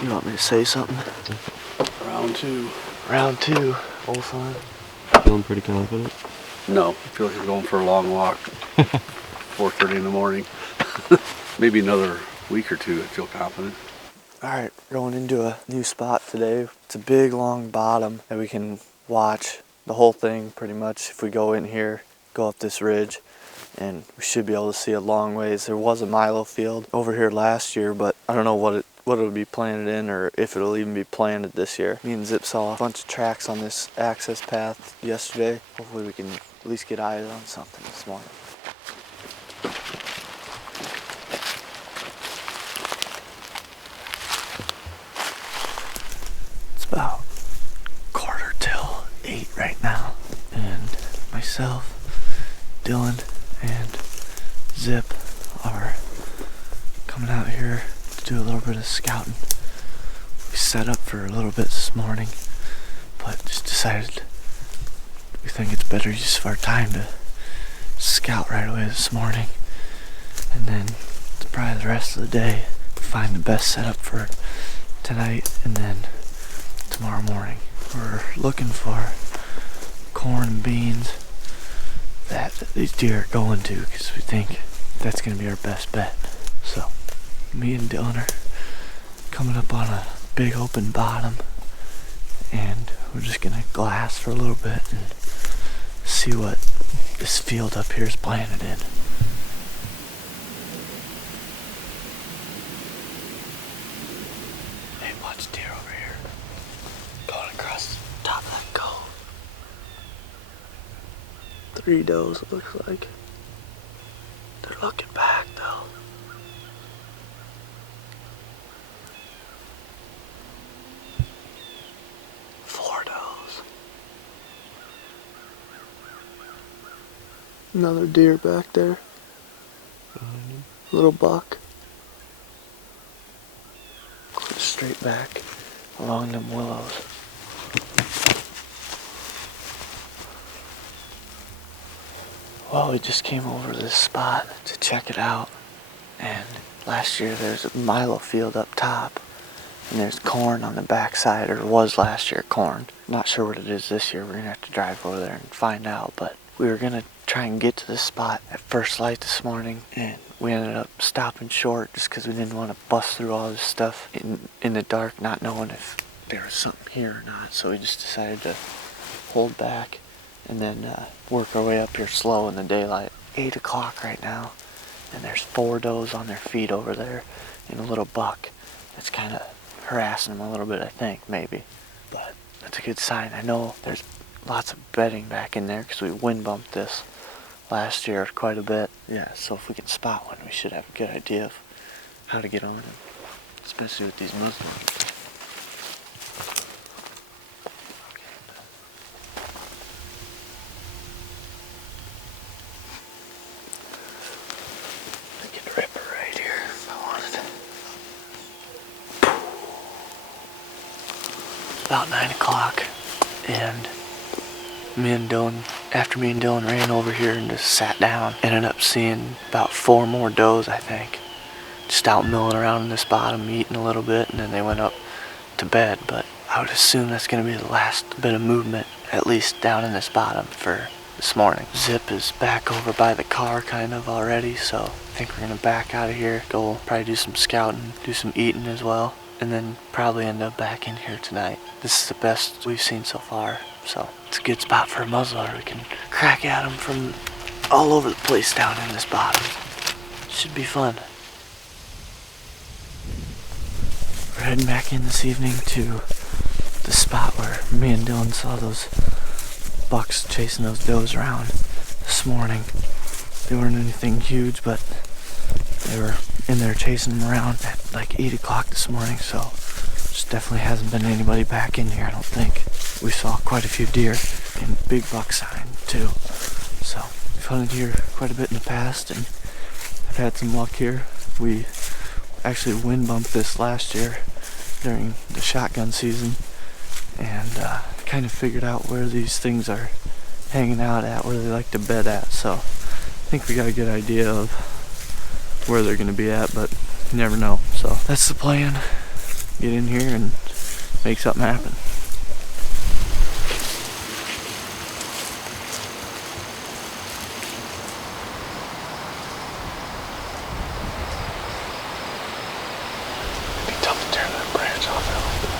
You want me to say something? Round two. Round two, old son. Feeling pretty confident? No, I feel like I'm going for a long walk. 4:30 in the morning. Maybe another week or two I feel confident. Alright, we're going into a new spot today. It's a big long bottom that we can watch the whole thing pretty much if we go in here, go up this ridge, and we should be able to see a long ways. There was a milo field over here last year, but I don't know what it'll be planted in or if it'll even be planted this year. Me and Zip saw a bunch of tracks on this access path yesterday. Hopefully we can at least get eyes on something this morning. It's about 7:45 right now, and myself, Dylan, and Zip are coming out here to do a little bit of scouting. We set up for a little bit this morning, but just decided we think it's better use of our time to scout right away this morning, and then probably the rest of the day find the best setup for tonight and then tomorrow morning. We're looking for corn and beans that these deer are going to because we think that's going to be our best bet. So me and Dylan are coming up on a big open bottom, and we're just going to glass for a little bit and see what this field up here is planted in. Hey, watch deer over here going across the top of that cove. 3 does, it looks like. They're looking back though. Another deer back there. Little buck. Going straight back along them willows. Well, we just came over to this spot to check it out, and last year there's a milo field up top, and there's corn on the backside, or was last year corn. Not sure what it is this year. We're gonna have to drive over there and find out, but we were gonna try and get to this spot at first light this morning, and we ended up stopping short just because we didn't want to bust through all this stuff in the dark, not knowing if there was something here or not. So we just decided to hold back and then work our way up here slow in the daylight. 8 o'clock right now, and there's 4 does on their feet over there and a little buck that's kind of harassing them a little bit, I think, maybe. But that's a good sign. I know there's lots of bedding back in there because we wind bumped this last year quite a bit. Yeah, so if we can spot one, we should have a good idea of how to get on it, especially with these muzzleloaders. I could rip her right here if I wanted. About 9 o'clock, and after me and Dylan ran over here and just sat down, ended up seeing about 4 more does, I think, just out milling around in this bottom, eating a little bit, and then they went up to bed. But I would assume that's going to be the last bit of movement, at least down in this bottom for this morning. Zip is back over by the car kind of already, so I think we're going to back out of here, go probably do some scouting, do some eating as well, and then probably end up back in here tonight. This is the best we've seen so far, so it's a good spot for a muzzleloader. We can crack at them from all over the place down in this bottom. Should be fun. We're heading back in this evening to the spot where me and Dylan saw those bucks chasing those does around this morning. They weren't anything huge, but they were in there chasing them around at like 8 o'clock this morning, so just definitely hasn't been anybody back in here, I don't think. We saw quite a few deer and big buck sign too. So we've hunted here quite a bit in the past, and I've had some luck here. We actually wind bumped this last year during the shotgun season, and kind of figured out where these things are hanging out at, where they like to bed at. So I think we got a good idea of where they're going to be at, but you never know. So that's the plan. get in here and make something happen. It'd be tough to tear that branch off there like that.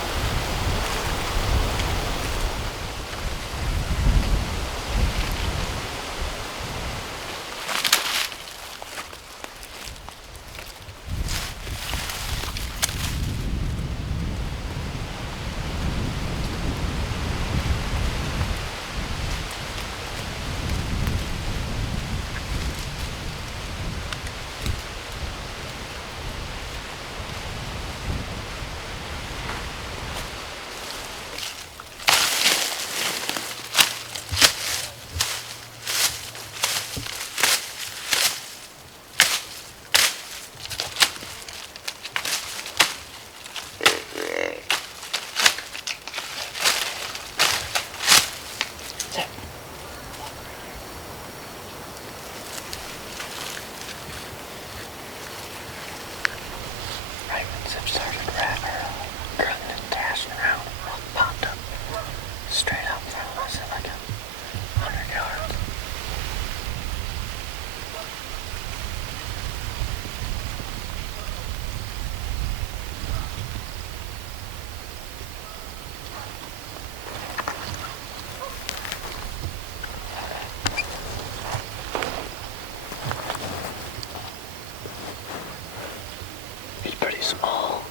He's pretty small.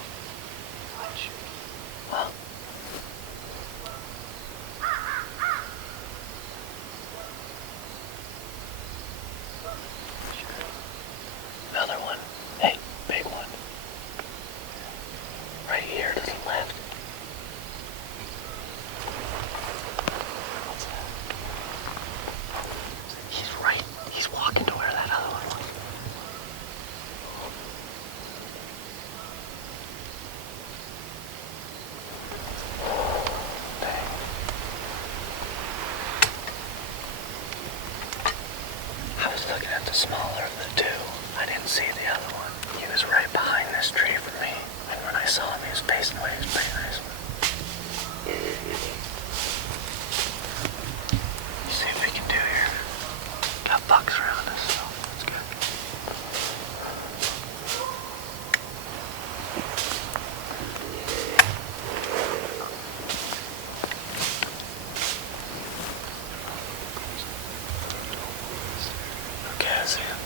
Wow. Another one. Hey, big one. Right here to the left. What's that? He's right. He's walking to where that other one was. I was looking at the smaller of the two. I didn't see the other one. He was right behind this tree from me. And when I saw him, he was facing away. He was pretty nice. See what we can do here. Got bucks around us, so that's good. Okay, I see him.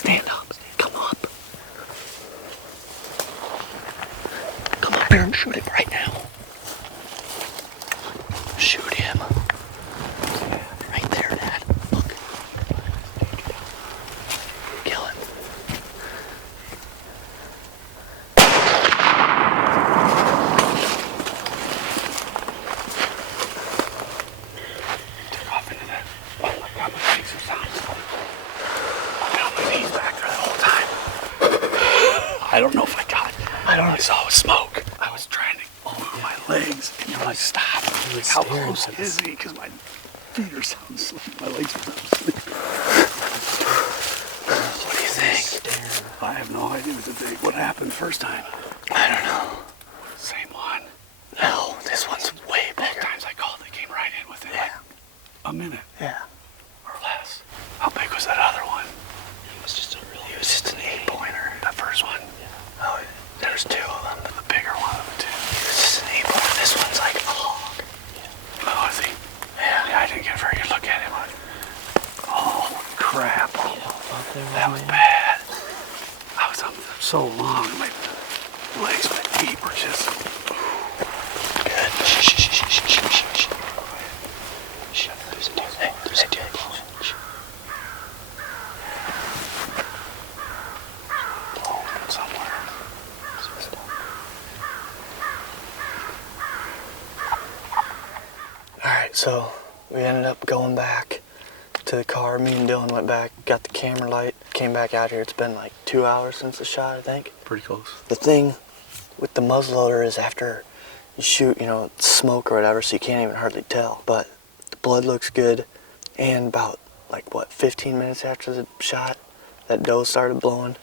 Stand up. Come up. Come up here and shoot him right now. Shoot him. Right there, Dad. Look. Kill him. Took off into that. Oh my God, my legs are sound. I've been on my knees back there the whole time. I don't know if I got it. All I saw was smoke. I was trying to move my legs, and you're like, stop. Like, how close is he? Because my feet are sound asleep. My legs are sound asleep. What do you think? I have no idea what to think. What happened first time? I don't know. Same one. No, this one's way Both bigger. times I called, they came right in within like a minute Yeah. or less. How big was that other one? It was just an 8-pointer. That first one? Oh, there's 2 of them. The bigger one of the two. It was just an 8-pointer. This one's like a hog. Oh, is he? Yeah. I didn't get a very good look at him. Oh, crap. There That was bad. I was up so long. My legs, my feet were just... Good. Shh. There's a deer. Hey, there's a deer. Shh. blown somewhere. Alright, so we ended up going back to the car. Me and Dylan went back, got the camera light, came back out here. It's been like 2 hours since the shot, I think. Pretty close. The thing with the muzzleloader is after you shoot, it's smoke or whatever, so you can't even hardly tell. But the blood looks good, and about 15 minutes after the shot, that doe started blowing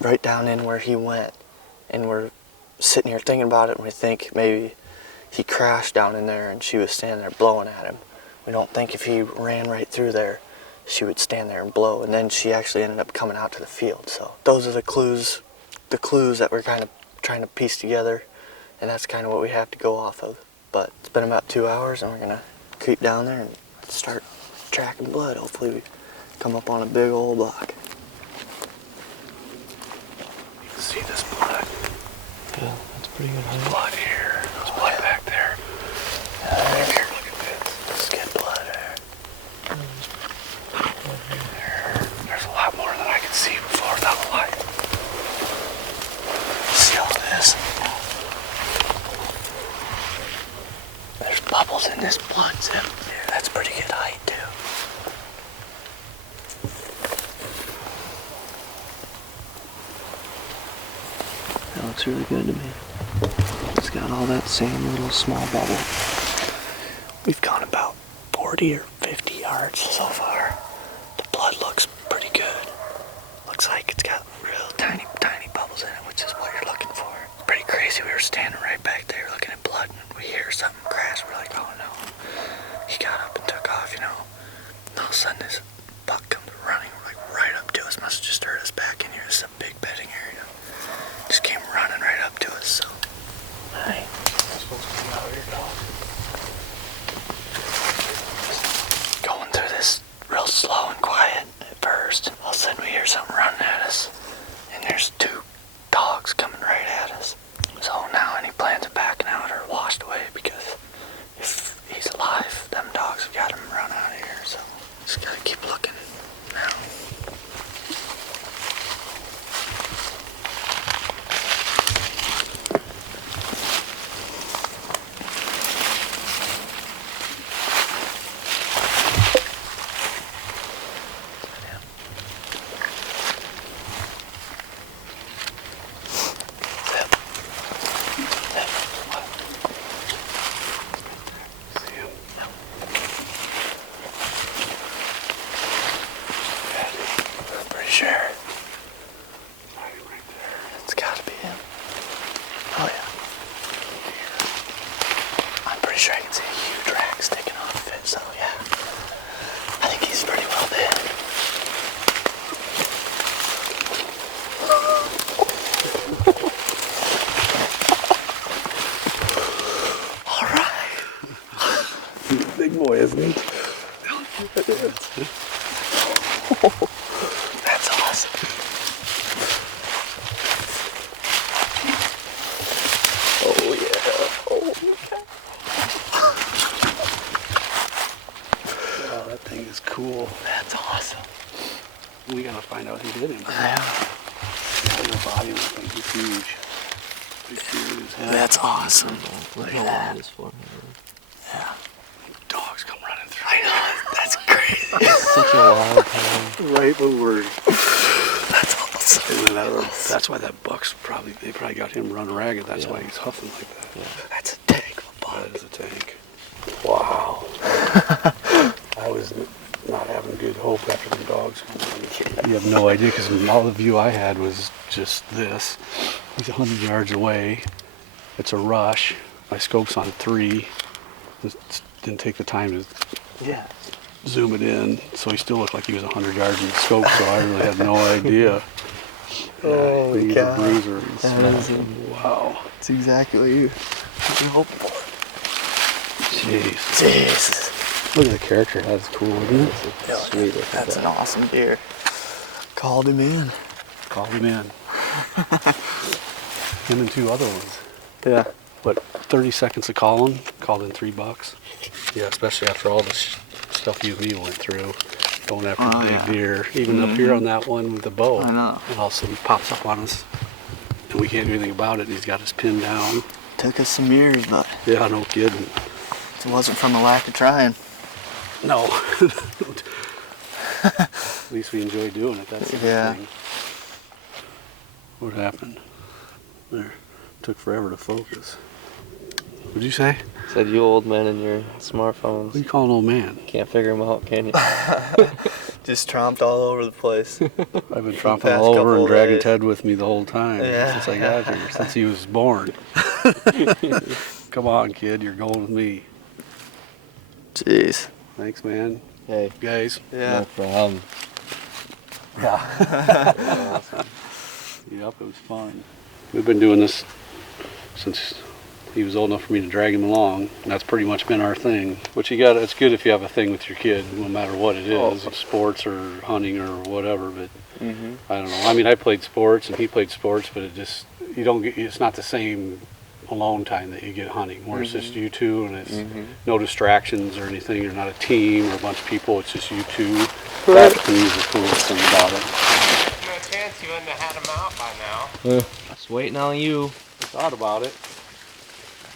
right down in where he went. And we're sitting here thinking about it, and we think maybe he crashed down in there and she was standing there blowing at him. We don't think if he ran right through there, she would stand there and blow. And then she actually ended up coming out to the field. So those are the clues that we're kind of trying to piece together, and that's kind of what we have to go off of. But it's been about 2 hours, and we're gonna creep down there and start tracking blood. Hopefully we come up on a big old buck. You can see this blood. Yeah, that's pretty good. There's blood here. There's blood back there. Here, look at this. This is good blood there. There's a lot more than I could see before without the light. See all this? There's bubbles in this blood, Zip. Yeah, that's pretty good height, too. That looks really good to me. It's got all that same little small bubble. We've gone about 40 or 50 yards so far. The blood looks pretty good. Looks like it's got real tiny bubbles in it, which is what you're looking for. Pretty crazy. We were standing right back there looking at blood, and we hear something crash. We're like, oh no. He got up and took off, And all of a sudden this buck comes running right up to us. Must have just heard us back in here. This is a big bedding area. Just came running right up to us, so. Hi. I'm supposed to come out here, dog. Going through this real slow and quiet at first. All of a sudden we hear something running at us, and there's 2 dogs coming right at us. So now any plans of backing out are washed away, because if he's alive, them dogs have got him run out of here. So just gotta keep looking now. See him? I'm pretty sure Hiding right there. it's gotta be him. Oh yeah. I'm pretty sure I can see a huge rack sticking off of it, so yeah. I think he's pretty well dead. Alright. Big boy, isn't he? That's awesome. he hit him. Yeah. The body was like, he's huge. Big deer in his head. That's awesome. Look at how that. long it is for me. Yeah. Dogs come running through. I know. That's crazy. It's such a wild time. Right when we're... That's awesome. And then that's why that buck's probably, they probably got him run ragged. That's why he's huffing like that. Yeah. That's a tank of a buck. That is a tank. Wow. I was not having good hope after the dogs. You have no idea, because all the view I had was just this. He's 100 yards away. It's a rush. My scope's on 3. Just didn't take the time to zoom it in, so he still looked like he was 100 yards in the scope, so I really had no idea. Oh, He's God. a bruiser. Wow. That's exactly what you hope for. Jeez. Jesus. Look at the character. That's cool, isn't it? Sweet. That's an awesome deer. Called him in. Called him in. Him and 2 other ones. Yeah. But 30 seconds of calling, called in 3 bucks. Yeah, especially after all this stuff you and me went through, going after big deer. Even up here on that one with the bow. I know. And all of a sudden he pops up on us, and we can't do anything about it. He's got us pinned down. Took us some years, but Yeah, no kidding. it wasn't from a lack of trying. No. At least we enjoy doing it. That's the thing. What happened? There. Took forever to focus. What'd you say? Said you old men and your What smartphones. do you call an old man? Can't figure them out, can you? Just tromped all over the place. I've been tromping past all over couple and of dragging days. Ted with me the whole time since I got here, since he was born. Come on, kid, you're going with me. Jeez. Thanks, man. Hey, Guys. Yeah. no problem. Yep, it was fun. We've been doing this since he was old enough for me to drag him along. And that's pretty much been our thing. Which it's good if you have a thing with your kid, no matter what it is, sports or hunting or whatever. But I don't know. I mean, I played sports and he played sports, but it's not the same alone time that you get hunting, where it's just you two and it's no distractions or anything. You're not a team or a bunch of people. It's just you two. That to me is the coolest thing about it. No chance you wouldn't have had him out by now. Just waiting on you. I thought about it.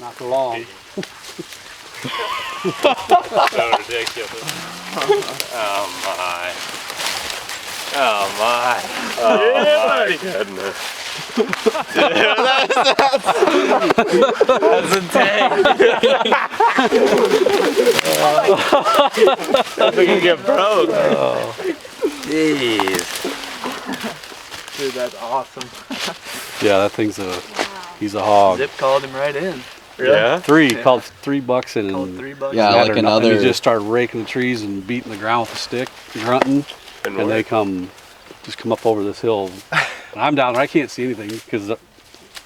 Not for long. So ridiculous. Oh my. Oh my. Oh my goodness. That's a tank. That's gonna get broke. Jeez. Dude, that's awesome. Yeah, that thing's he's a hog. Zip called him right in. Yeah? Called 3 bucks in, Called and 3 bucks. Yeah, mattered like nothing. another- He just started raking the trees and beating the ground with a stick, grunting, and they come up over this hill. And I'm down there, I can't see anything because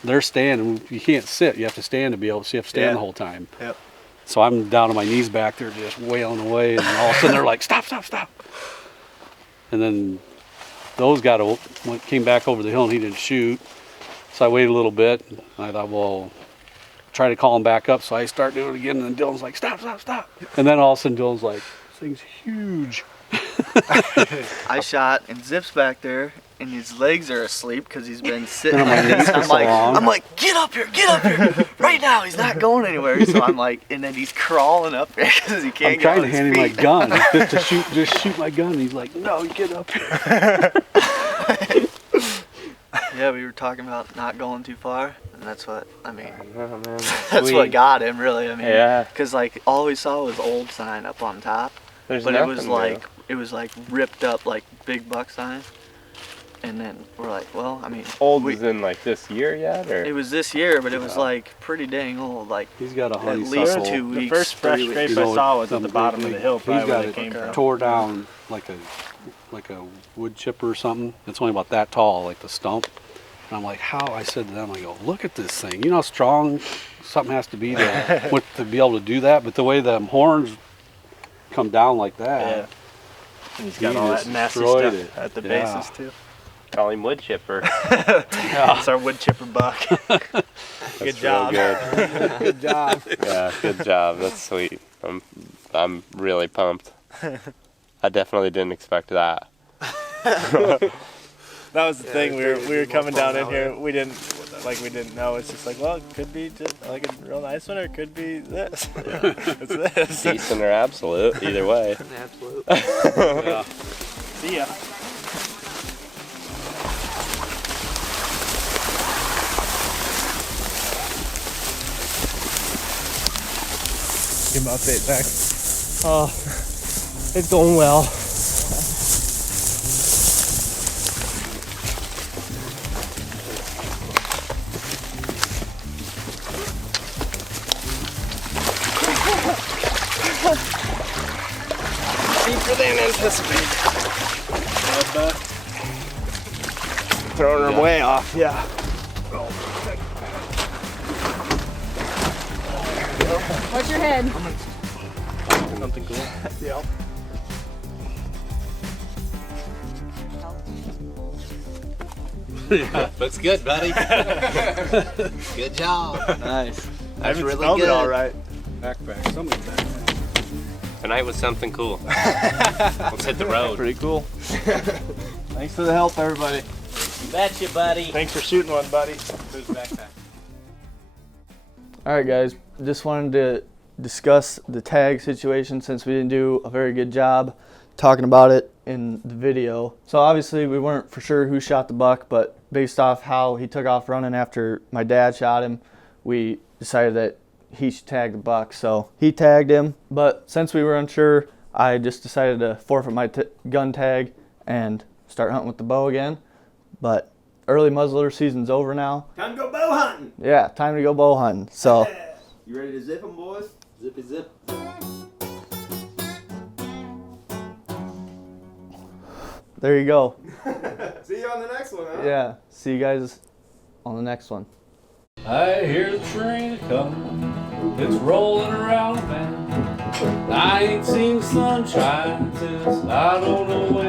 they're standing. You can't sit, you have to stand to be able to see. You have to stand the whole time. Yep. So I'm down on my knees back there just wailing away, and all of a sudden they're like, stop, stop, stop. And then those came back over the hill and he didn't shoot. So I waited a little bit, and I thought, well, try to call him back up. So I start doing it again, and then Dylan's like, stop, stop, stop. And then all of a sudden Dylan's like, this thing's huge. I shot and Zip's back there and his legs are asleep because he's been sitting On my like knees this. for so long. I'm like, get up here right now. He's not going anywhere. So I'm like, and then he's crawling up there because he can't I'm get trying on to his hand him my feet. gun just shoot my gun. And he's like, no, get up here. Yeah, we were talking about not going too far, and that's what I mean. Oh, man. That's Sweet. what got him, really. I mean, Yeah. because like all we saw was old sign up on top, There's but it was nothing like ripped up like big buck sign, and then we're like, well, I mean, old is in like this year yet, or? it was this year, but it was like pretty dang old, like He's got a at honeysuckle. least 2 The weeks. first fresh 3 weeks. scrape You know, I saw was at some the bottom of big- the hill, he's probably got where they it came from. tore down like a wood chipper or something. It's only about that tall, like the stump. And I'm like, how? I said to them, I go, look at this thing. You know how strong something has to be to be able to do that? But the way them horns come down like that. Yeah. And he's got He all just that nasty destroyed stuff it. at the Yeah. bases too. Call him wood chipper. It's our wood chipper buck. Good job. Good job. Yeah, good job. That's sweet. I'm really pumped. I definitely didn't expect that. That was the thing. We were coming down in here. We didn't know. It's just like, well, it could be just like a real nice one, or it could be this. It's this. Decent or absolute, either way. Absolute. Yeah. See ya. Give him an update, Zach. Oh, it's going well. Deeper than anticipated. Throwing her way off, yeah. Watch your head. Something cool. Yep. Yeah, looks good, buddy. Good job. Nice. I haven't really smelled it good. all right. Backpack. Somebody's backpack. Tonight was something cool. Let's hit the road. Pretty cool. Thanks for the help, everybody. You betcha, buddy. Thanks for shooting one, buddy. Who's backpack? All right, guys. Just wanted to discuss the tag situation since we didn't do a very good job talking about it in the video. So obviously we weren't for sure who shot the buck, but based off how he took off running after my dad shot him, we decided that he should tag the buck. So he tagged him, but since we were unsure, I just decided to forfeit my gun tag and start hunting with the bow again. But early muzzleloader season's over now. Time to go bow hunting. Yeah, time to go bow hunting. So You ready to zip them, boys? Zippy zip. there you go. See you on the next one, huh? Yeah, see you guys on the next one. I hear the train coming. It's rolling around the bend. I ain't seen sunshine since I don't know when.